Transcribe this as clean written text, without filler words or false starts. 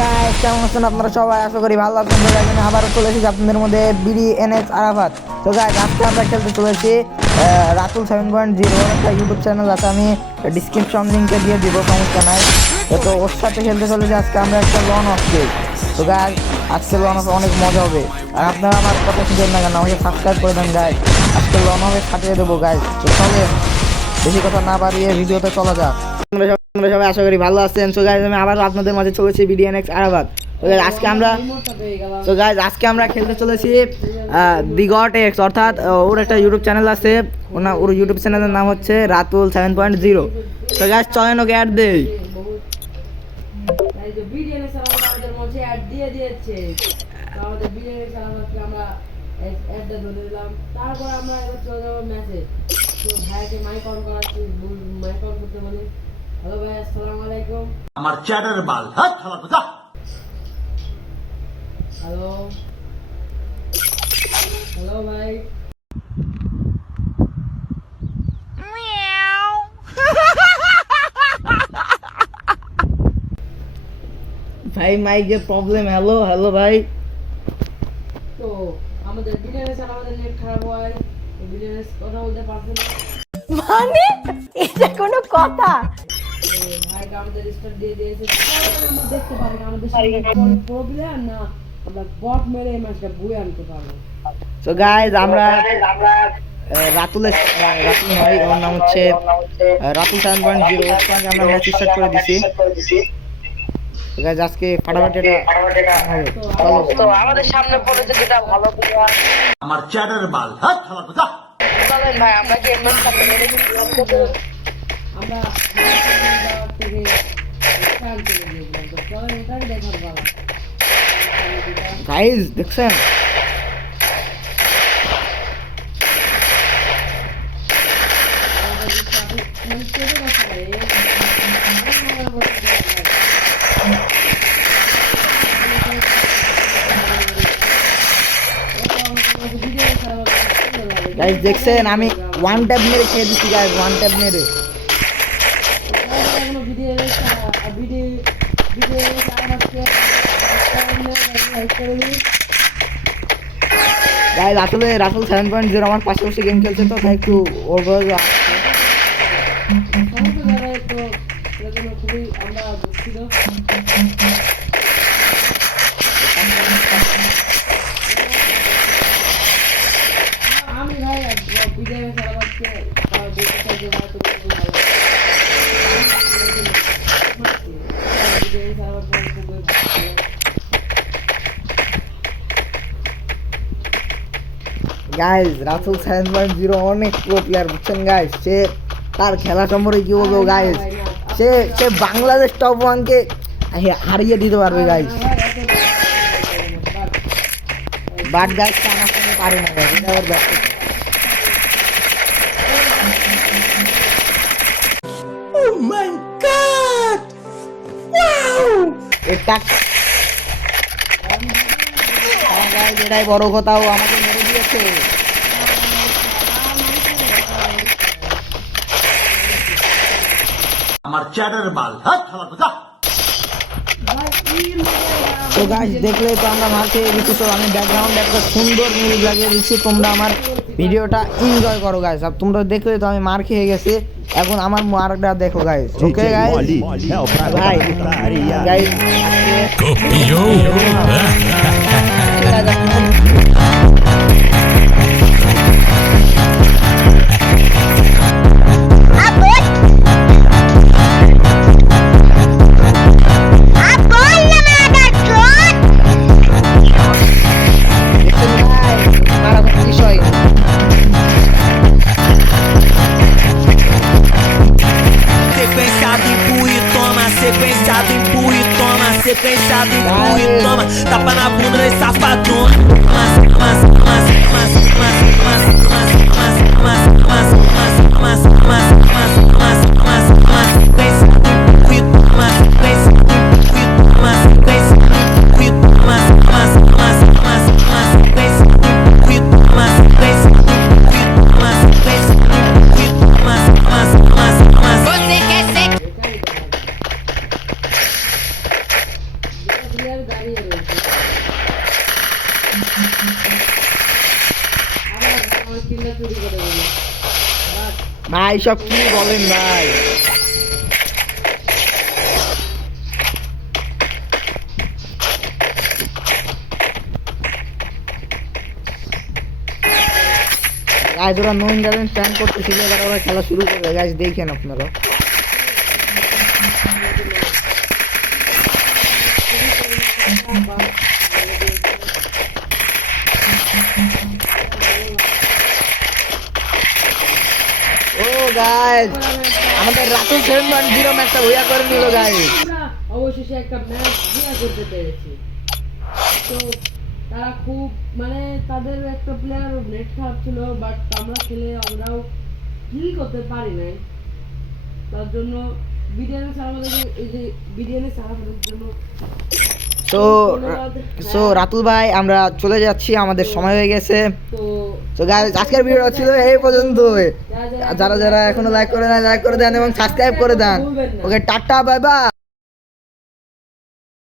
Guys, কেমন আছেন আপনারা সবাই? আশা করি ভালো আছেন। তো গাইস, আমি আবারও চলে এসেছি আপনাদের মধ্যে বিডিএনএস আরাফাত। তো গাইস, আজকে আমরা খেলতে চলেছি রাতুল 7.0 একটা ইউটিউব চ্যানেল আছে, আমি ডিসক্রিপশন লিঙ্কে দিয়ে দিব, সমস্যা নাই। তো ওর সাথে খেলতে চলেছি আজকে আমরা একটা লন অফকে। তো গাইস, আজকে লন অফে অনেক মজা হবে, আর আপনারা আমার কথা শুনবেন না কেন, আমাকে সাবস্ক্রাইব করে দেন গাইস। আজকে লন অফে ফাটিয়ে দেবো গাইস। তো চলেন বেশি কথা না বাড়িয়ে ভিডিওতে চলা যাক। তোমরা সবাই আশা করি ভালো আছেন। সো গাইস, আমি আবার আপনাদের মাঝে চলেছি বিডিএনএক্স আরাফাত। তো গাইস, আজকে আমরা খেলতে চলেছি দি গট এক্স, অর্থাৎ ওর একটা ইউটিউব চ্যানেল আছে, ওর ইউটিউব চ্যানেলের নাম হচ্ছে রাতুল 7.0। তো গাইস, চলেন ওকে অ্যাড দেই। বিডিএনএস আমাদের মধ্যে অ্যাড দিয়ে দিয়েছে। আমাদের বিডিএনএস আমাদেরকে আমরা অ্যাডটা ধরে দিলাম, তারপর আমরা এবার চলে যাবো মেসেজ। তো ভাইকে মাইক অন করাচ্ছি, মাইক অন করতে বলি। হ্যালো ভাই, আসসালামু আলাইকুম। আমার চ্যাটার বাল হাত খালা কথা। হ্যালো হ্যালো ভাই। ভাই মাইকের প্রবলেম। হ্যালো হ্যালো ভাই। তো আমাদের বিডিএনএস আর আমাদের নেট খারাপ হয়, বিডিএনএস কথা বলতে পারছে না। মানে এটা কোনো কথা? ভাই আমাদের স্টার্ট দিয়ে দিয়েছে, আমরা দেখতে পারি আমাদের সামনে প্রো প্লেয়ার না আমরা বট মেরে এই ম্যাচটা বুয়ে আনতে পারবো। সো গাইস, আমরা রাতুল নয়, ওর নাম হচ্ছে রাতুল 7.0, আমরা ম্যাচ স্টার্ট করে দিছি। গাইস, আজকে ফাটাফাটি এটা হবে। তো আমাদের সামনে পড়েছে যেটা ভালো প্লেয়ার। আমার চ্যাটার বাল হাত খালা কথা। চলেন ভাই, আমরা কি এমন সামনে মেরে দিচ্ছি? আমরা থেকে স্টার্ট করে দিয়েছিলাম, তো চলো এটাই দেখার পালা। গাইস, দেখছেন গাইস, দেখছেন আমি ওয়ান ট্যাপ মেরে খেয়ে দিচ্ছি গাইস, ওয়ান ট্যাপ মেরে। গাইস, আসলে রাতুল 7.0 আমার পাশে বসে গেম খেলছে, তো তাই একটু ওর বয়স আসছে। খুবই আমরা দুঃখিত। আমি ভাই বিজয় খেলাবাদকে বলতে চাই যে ভাই তুমি খুব ভালো বিজয় খেলাবাদ খুবই ভালো। গাইস, রাতুল 7.0 অনেক প্রো প্লেয়ার, বুঝছেন গাইস। সে তার খেলা সম্পর্কে কি বলবো গাইস, সে বাংলাদেশ টপ 1-কে হারিয়ে দিতে পারবে গাইস। বাট গাইস আমার সঙ্গে পারে না গাইস, এটা ওর ব্যাপার। ও মাই গড, ওয়াও! এটা গাইস, এটাই বড় কথা, ও আমাকে মেরে দিয়েছে। আমার চ্যাটার বাল হাত খালা কথা। তো গাইস, দেখলে তো আমরা মার খেয়ে গেছি। তো আমি ব্যাকগ্রাউন্ডে একটা সুন্দর মিউজিক লাগিয়ে দিচ্ছি, তোমরা আমার ভিডিওটা এনজয় করো গাইস। আর তোমরা দেখলে তো আমি মার খেয়ে গেছি, এখন আমার মারটা দেখো গাইস। ওকে গাইস, ভাই guys sequenciado, empurra e toma, tapa na bunda desse safadona. Player দাঁড়িয়ে রয়েছে। আবার আমার কিল্লা চুরি করে দিল। বাট ভাই সব কি বলেন ভাই? গাইজ ওরা নো ইন্টারনেট প্ল্যান করতেছিল, এবার ওরা খেলা শুরু করবে। গাইজ দেখেন আপনারা। ও গাইজ আমাদের রাতুল 7.0 ম্যাচটা হইয়া করে নিল গাইজ। আমরা অবশেষে একটা ম্যাচ জিয়া করতে পেরেছি। তো তারা খুব মানে তাদের একটা প্লেয়ার নেট খারাপ ছিল, বাট আমরা খেলে আমরাও কিল করতে পারি নাই। তার জন্য বিরিয়ানি সারাবাদের এই যে বিরিয়ানি সারাবাদের জন্য সো রাতুল ভাই আমরা চলে যাচ্ছি, আমাদের সময় হয়ে গেছে। তো তো গাইজ আজকের ভিডিও ছিল এই পর্যন্ত। যারা যারা এখনো লাইক করে না লাইক করে দেন এবং সাবস্ক্রাইব করে দেন। Okay tata bye by.